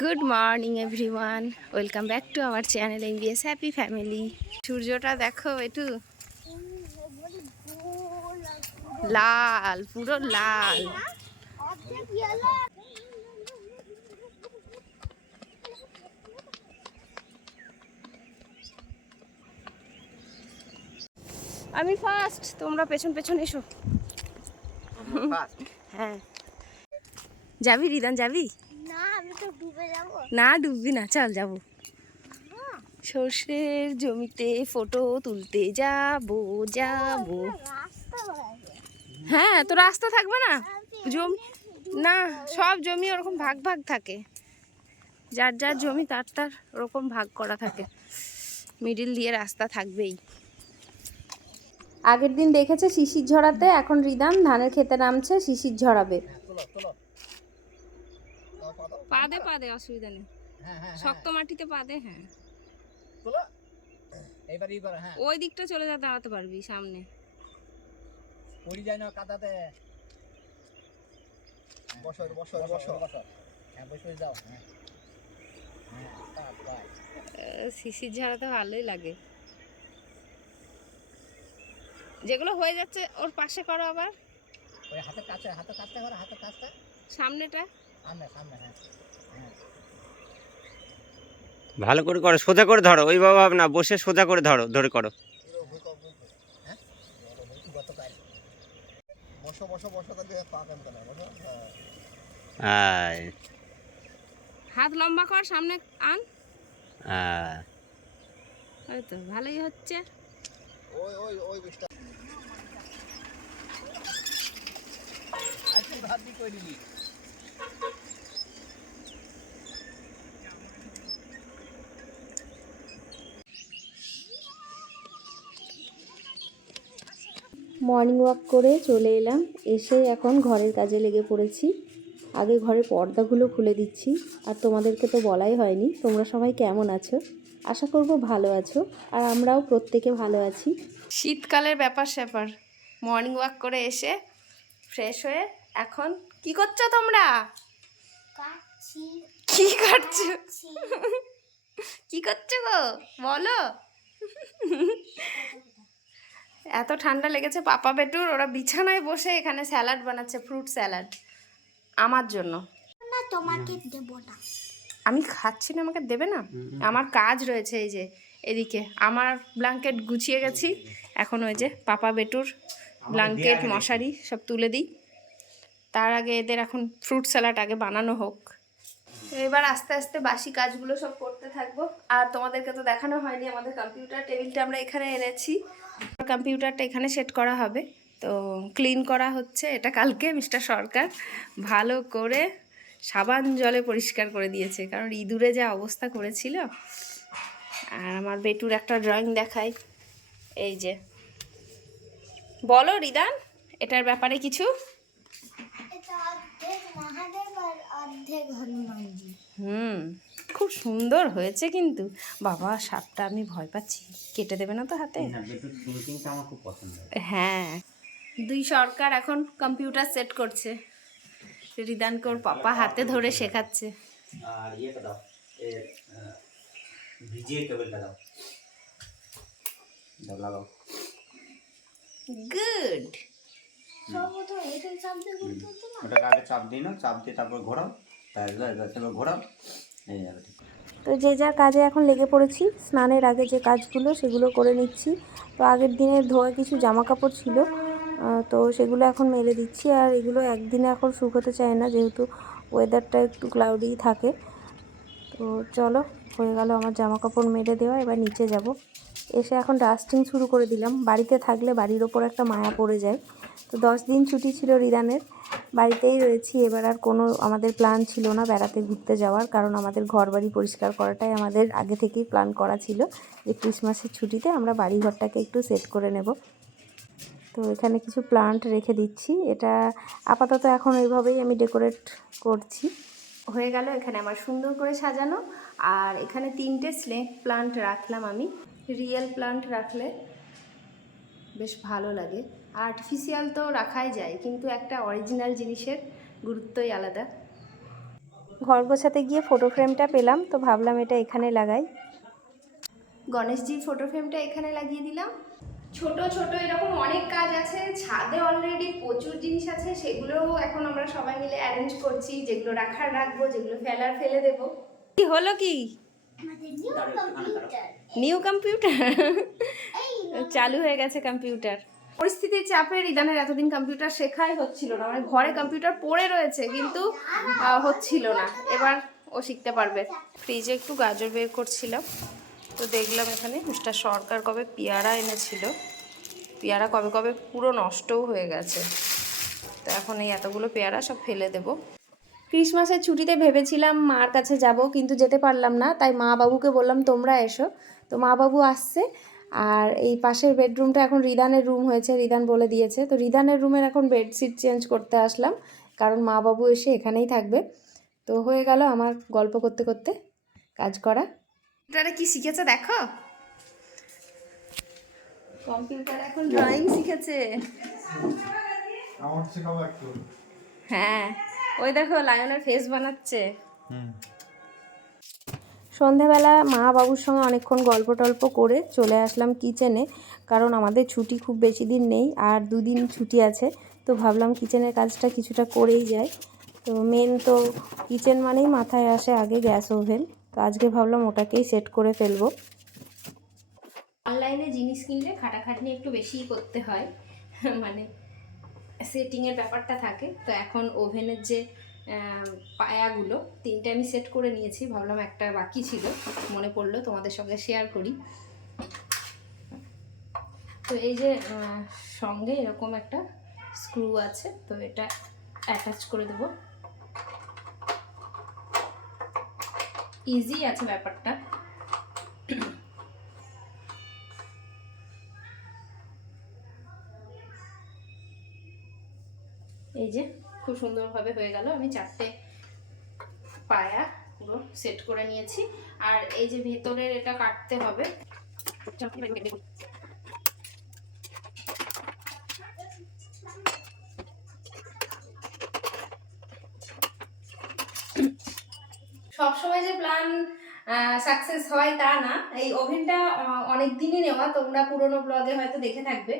Good morning everyone welcome back to our channel MBS happy family সূর্যটা দেখো একটু লাল পুরো লাল। আমি ফার্স্ট তোমরা পেছন পেছন এসো। হ্যাঁ। যাবি রিদান যাবি? না ডুববি না চল যাব। সর্ষের জমিতে ফটো তুলতে যাব যাব। হ্যাঁ তো রাস্তা থাকবে না? জমি না সব জমি ওরকম ভাগ ভাগ থাকে। যার যার জমি তার তার ওরকম ভাগ করা থাকে। মিডিল দিয়ে রাস্তা থাকবেই। আগের দিন দেখেছে শিশির ঝরাতে এখন রিদান ধানের খেতে নামছে শিশির ঝরাবে পাদে পাদে অসুবিধা নেই। শক্ত মাটিতে পাদে হ্যাঁ। তোলো। এইবার ই করো হ্যাঁ। ওই দিকটা চলে যা দাঁড়াতে পারবি সামনে। পড়ি যায় না কাদাতে। বসো বসো বসো বসো। হ্যাঁ বসে যাও। হ্যাঁ। হ্যাঁ শিশির ঝাড়াতে ভালোই লাগে। যেগুলো হয়ে যাচ্ছে ওর পাশে করো আবার। ওই হাতের কাছে হাতের কাজটা করো কাজটা। সামনেটা। ভালো করে করো সোজা করে ধরো। ওইভাবে হবে না বসে সোজা করে ধরো ধরে করো। হাত লম্বা কর সামনে আন। তো ভালোই হচ্ছে। ওই ওই ওই বিষটা আজকে ভাত দি কই দিলি? মর্নিং ওয়াক করে চলে এলাম। এসে এখন ঘরের কাজে লেগে পড়েছি। আগে ঘরের পর্দাগুলো খুলে দিচ্ছি। আর তোমাদেরকে তো বলাই হয়নি। তোমরা সবাই কেমন আছো? আশা করব ভালো আছো। আর আমরাও প্রত্যেকে ভালো আছি। শীতকালের ব্যাপার স্যাপার। মর্নিং ওয়াক করে এসে ফ্রেশ হয়ে এখন কি করছ তোমরা? কাচ্ছি কি করছ কি করছ গো? বলো। এত ঠান্ডা লেগেছে পাপা বেটুর ওরা বিছানায় বসে এখানে স্যালাড বানাচ্ছে ফ্রুট স্যালাড। আমার জন্য। না তোমাকে দেবো না। আমি খাচ্ছি না আমাকে দেবে না? আমার কাজ রয়েছে এই যে এদিকে। আমার ব্ল্যাঙ্কেট গুছিয়ে গেছি। এখন ওই যে পাপা বেটুর ব্ল্যাঙ্কেট মশারি সব তুলে দিই। তার আগে এদের এখন ফ্রুট স্যালাড আগে বানানো হোক। এবার আস্তে আস্তে বাসি কাজগুলো সব করতে থাকব। আর তোমাদেরকে তো দেখানো হয়নি আমাদের কম্পিউটার টেবিলটা আমরা এখানে এনেছি। কম্পিউটারটা এখানে সেট করা হবে। তো ক্লিন করা হচ্ছে এটা কালকে মিস্টার সরকার। ভালো করে সাবান জলে পরিষ্কার করে দিয়েছে কারণ ইঁদুরে যা অবস্থা করেছিল। আর আমার বেটুর একটা ড্রয়িং দেখাই। এই যে। বলো রিদান এটার ব্যাপারে কিছু? হুম। খুব সুন্দর হয়েছে কিন্তু। বাবা সাপটা আমি ভয় পাচ্ছি। কেটে দেবে না তো হাতে? হ্যাঁ। দুই সরকার এখন কম্পিউটার সেট করছে। রিদানকে ওর পাপা হাতে ধরে শেখাচ্ছে। আর ইয়েটা দাও। ভিজিয়ে কেবলটা দাও। দাও লাগাও। গুড। চাপ দিই না চাপ দিয়ে তারপর ঘোরাও। তারপর ঘোরাও। তো যে যার কাজে এখন লেগে পড়েছি, স্নানের আগে যে কাজগুলো, সেগুলো করে নিচ্ছি। তো আগের দিনে ধোয়া কিছু জামা কাপড় ছিল তো সেগুলো এখন মেলে দিচ্ছি। আর এগুলো একদিনে এখন শুকোতে চায় না, যেহেতু ওয়েদারটা একটু ক্লাউডি থাকে। তো চলো, হয়ে গেল আমার জামা কাপড় মেলে দেওয়া, এবার নিচে যাব। এসে এখন ডাস্টিং শুরু করে দিলাম। বাড়িতে থাকলে বাড়ির ওপর একটা মায়া পড়ে যায়। তো দশ দিন ছুটি ছিল রিদানের। বাড়িতেই রয়েছি। এবার আর কোনো আমাদের প্ল্যান ছিল না বেড়াতে ঘুরতে যাওয়ার। কারণ আমাদের ঘর বাড়ি পরিষ্কার করাটাই আমাদের আগে থেকেই প্ল্যান করা ছিল যে ক্রিসমাসের ছুটিতে আমরা বাড়ি ঘরটাকে একটু সেট করে নেব। তো এখানে কিছু প্লান্ট রেখে দিচ্ছি। এটা আপাতত এখন এইভাবেই আমি ডেকোরেট করছি। হয়ে গেল এখানে আমার সুন্দর করে সাজানো। আর এখানে তিনটে স্নেক প্লান্ট রাখলাম আমি। রিয়েল প্লান্ট রাখলে বেশ ভালো লাগে। আর্টিফিশিয়াল তো রাখাই যায় কিন্তু একটা অরিজিনাল জিনিসের গুরুত্বই আলাদা। ঘর গোছাতে গিয়ে ফটো ফ্রেমটা পেলাম তো ভাবলাম এটা এখানে লাগাই। গণেশজির ফটো ফ্রেমটা এখানে লাগিয়ে দিলাম। ছোট ছোট এরকম অনেক কাজ আছে ছাদে অলরেডি প্রচুর জিনিস আছে সেগুলোও এখন আমরা সবাই মিলে অ্যারেঞ্জ করছি যেগুলো রাখার রাখব যেগুলো ফেলার ফেলে দেবো। কি হলো কি? আমাদের নিউ কম্পিউটার নিউ কম্পিউটার চালু হয়ে গেছে কম্পিউটার পরিস্থিতির চাপে রিদানের এতদিন কম্পিউটার শেখাই হচ্ছিল না মানে ঘরে কম্পিউটার পড়ে রয়েছে, কিন্তু হচ্ছিল না। এবার ও শিখতে পারবে। ফ্রিজে একটু গাজর বের করছিলাম, তো দেখলাম এখানে মিস্টার সরকার কবে পেয়ারা এনেছিল। পেয়ারা কবে কবে পুরো নষ্টও হয়ে গেছে। তো এখন এই এতগুলো পেয়ারা সব ফেলে দেবো। ক্রিসমাসের ছুটিতে ভেবেছিলাম মার কাছে যাব, কিন্তু যেতে পারলাম না। তাই মা বাবুকে বললাম, তোমরা এসো। তো মা বাবু আসছে আর এই পাশের বেডরুমটা এখন রিদানের রুম হয়েছে রিদান বলে দিয়েছে। তো রিদানের রুমের এখন বেডশিট চেঞ্জ করতে আসলাম কারণ মা বাবু এসে এখানেই থাকবে। তো হয়ে গেল আমার গল্প করতে করতে কাজ করা। কম্পিউটারে কি শিখেছে দেখো? কম্পিউটার এখন ড্রয়িং শিখেছে। হ্যাঁ ওই দেখো লায়নের ফেস বানাচ্ছে। সন্ধেবেলা মা বাবুর সঙ্গে অনেকক্ষণ গল্প টল্প করে চলে আসলাম কিচেনে, কারণ আমাদের ছুটি খুব বেশি দিন নেই আর দুদিন ছুটি আছে। তো ভাবলাম কিচেনের কাজটা কিছুটা করেই যায় তো মেন তো কিচেন মানেই মাথায় আসে আগে গ্যাস ওভেন। তো আজকে ভাবলাম ওটাকেই সেট করে ফেলব। অনলাইনে জিনিস কিনলে খাটাখাটনি একটু বেশিই করতে হয়। মানে সেটিংয়ের ব্যাপারটা থাকে। তো এখন ওভেনের যে পায়াগুলো তিনটে আমি সেট করে নিয়েছি, ভাবলাম একটা বাকি ছিল, মনে পড়ল তোমাদের সঙ্গে শেয়ার করি। তো এই যে সঙ্গে এরকম একটা স্ক্রু আছে, তো এটা অ্যাটাচ করে দেবো। ইজি আছে ব্যাপারটা। এই যে খুব সুন্দরভাবে হয়ে গেল। আমি চারটে পায়া পুরো সেট করে নিয়েছি। আর এই যে ভেতরের এটা কাটতে হবে। সবসময় যে প্ল্যান সাকসেস হয় তা না। এই ওভেনটা অনেক দিনই নেওয়া। তোমরা পুরোনো ব্লগে হয়তো দেখে থাকবে।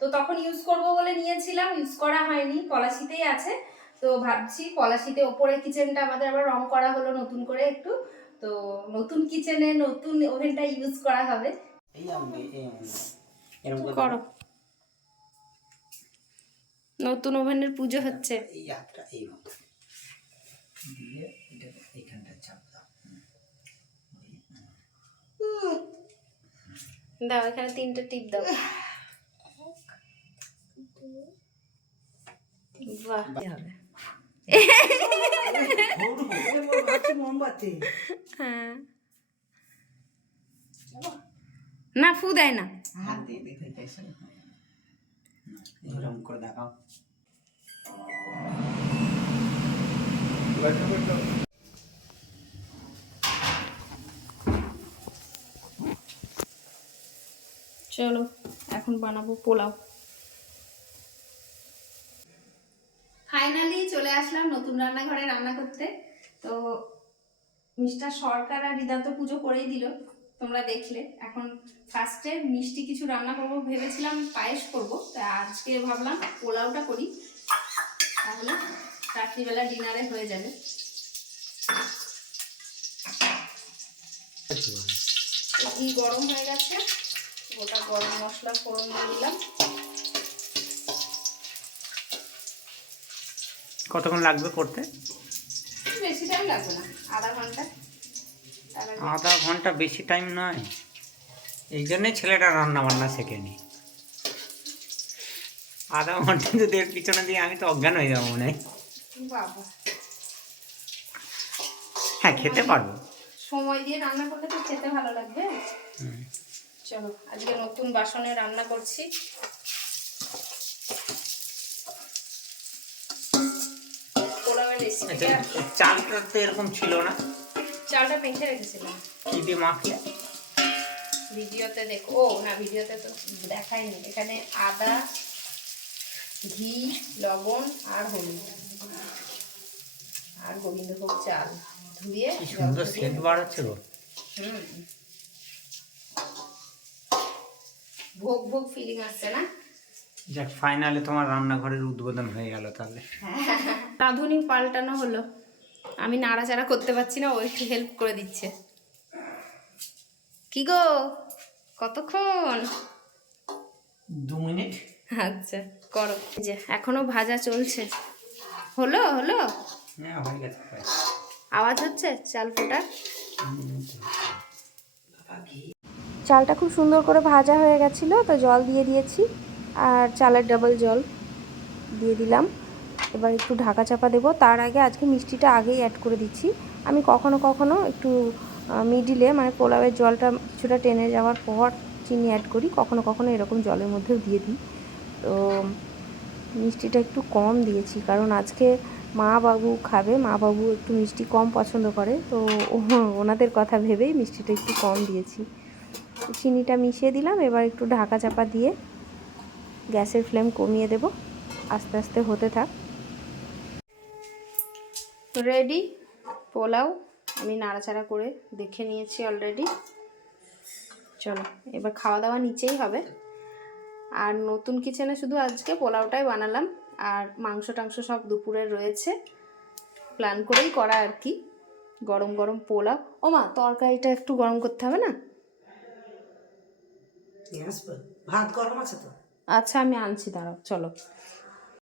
তো তখন ইউজ করব বলে নিয়েছিলাম। ইউজ করা হয়নি। পলাশিতেই আছে। তো ভাবছি পলাশিতে ওপরে কিচেনটা আমাদের আবার রং করা হলো নতুন করে একটু। তো নতুন কিচেনে নতুন ওভেনটা ইউজ করা হবে। এই আমি এই আমি এরকম করে করো। নতুন ওভেনের পুজো হচ্ছে। এই হাতটা এইভাবে দিয়ে এটা এইখানটা চাপ দাও। দাও এখানে তিনটে টিপ দাও। বাহ। হ্যাঁ। না ফু দেয় না। হাত দিয়ে দেখে দেখে এরকম করে দেখাও। চলো এখন বানাবো পোলাও। ফাইনালি চলে আসলাম নতুন রান্নাঘরে রান্না করতে। তো মিস্টার সরকার আর রিদান্ত পুজো করেই দিল তোমরা দেখলে। এখন ফার্স্টে মিষ্টি কিছু রান্না করব ভেবেছিলাম পায়েস করব তা আজকে ভাবলাম পোলাওটা করি। তাহলে রাত্রিবেলা ডিনারে হয়ে যাবে। তো ঘি গরম হয়ে গেছে গোটা গরম মশলা ফোড়ন দিয়ে দিলাম। কতক্ষণ লাগবে করতে? বেশি টাইম লাগবে না আধা ঘণ্টা। আধা ঘণ্টা। বেশি টাইম নয়। এই জন্যই ছেলেটা রান্না বান্না শেখেনি। আধা ঘণ্টা যদি এর পিছনে দিয়ে আমি তো অজ্ঞান হয়ে যাব মনে হয়। হ্যাঁ খেতে পারব। সময় দিয়ে রান্না করলে তো খেতে ভালো লাগবে। চলো আজকে নতুন বাসনে রান্না করছি পোলাওয়ের রেসিপিটা আচ্ছা, চালটা তো এরকম ছিল না। চালটা মেখে রেখেছিলাম। কি দিয়ে মাখলে? ভিডিওতে দেখো ও না ভিডিওতে তো দেখাইনি। এখানে আদা ঘি লবণ আর হলুদ। আর গোবিন্দভোগ চাল ধুয়ে সুন্দর সেন্ট বাড়াচ্ছে গো। ভোগ ভোগ ফিলিং আসছে না? যাক ফাইনালে তোমার রান্নাঘরের উদ্বোধন হয়ে গেল তাহলে। রাঁধুনি পাল্টানো হলো। আমি নাড়াচাড়া করতে পারছি না ও একটু হেল্প করে দিচ্ছে। কি গো? কতক্ষণ? দু মিনিট? আচ্ছা করো। যে এখনও ভাজা চলছে। হলো হলো? হ্যাঁ হয়ে। আওয়াজ হচ্ছে? চাল ফোটা চালটা খুব সুন্দর করে ভাজা হয়ে গেছিল তো জল দিয়ে দিয়েছি। আর চালের ডাবল জল দিয়ে দিলাম। এবার একটু ঢাকা চাপা দেবো। তার আগে আজকে মিষ্টিটা আগেই অ্যাড করে দিচ্ছি। আমি কখনো কখনো একটু মিডিলে মানে পোলাওয়ের জলটা কিছুটা টেনে যাওয়ার পর চিনি অ্যাড করি। কখনো কখনো এরকম জলের মধ্যেও দিয়ে দিই। তো মিষ্টিটা একটু কম দিয়েছি। কারণ আজকে মা বাবু খাবে, মা বাবু একটু মিষ্টি কম পছন্দ করে। তো ওনাদের কথা ভেবেই মিষ্টিটা একটু কম দিয়েছি। চিনিটা মিশিয়ে দিলাম। এবার একটু ঢাকা চাপা দিয়ে গ্যাসের ফ্লেম কমিয়ে দেব। আস্তে আস্তে হতে থাক। রেডি? পোলাও? আমি নাড়াচাড়া করে দেখে নিয়েছি অলরেডি চলো, এবার খাওয়া দাওয়া নিচেই হবে। আর নতুন কিচেনে শুধু আজকে পোলাওটাই বানালাম। আর মাংস টাংস সব দুপুরের রয়েছে। প্ল্যান করেই করা আর কি। গরম গরম পোলাও। ও মা, তরকারিটা একটু গরম করতে হবে না? ভাত গরম আছে তো? আচ্ছা আমি আনছি দাঁড়াও চলো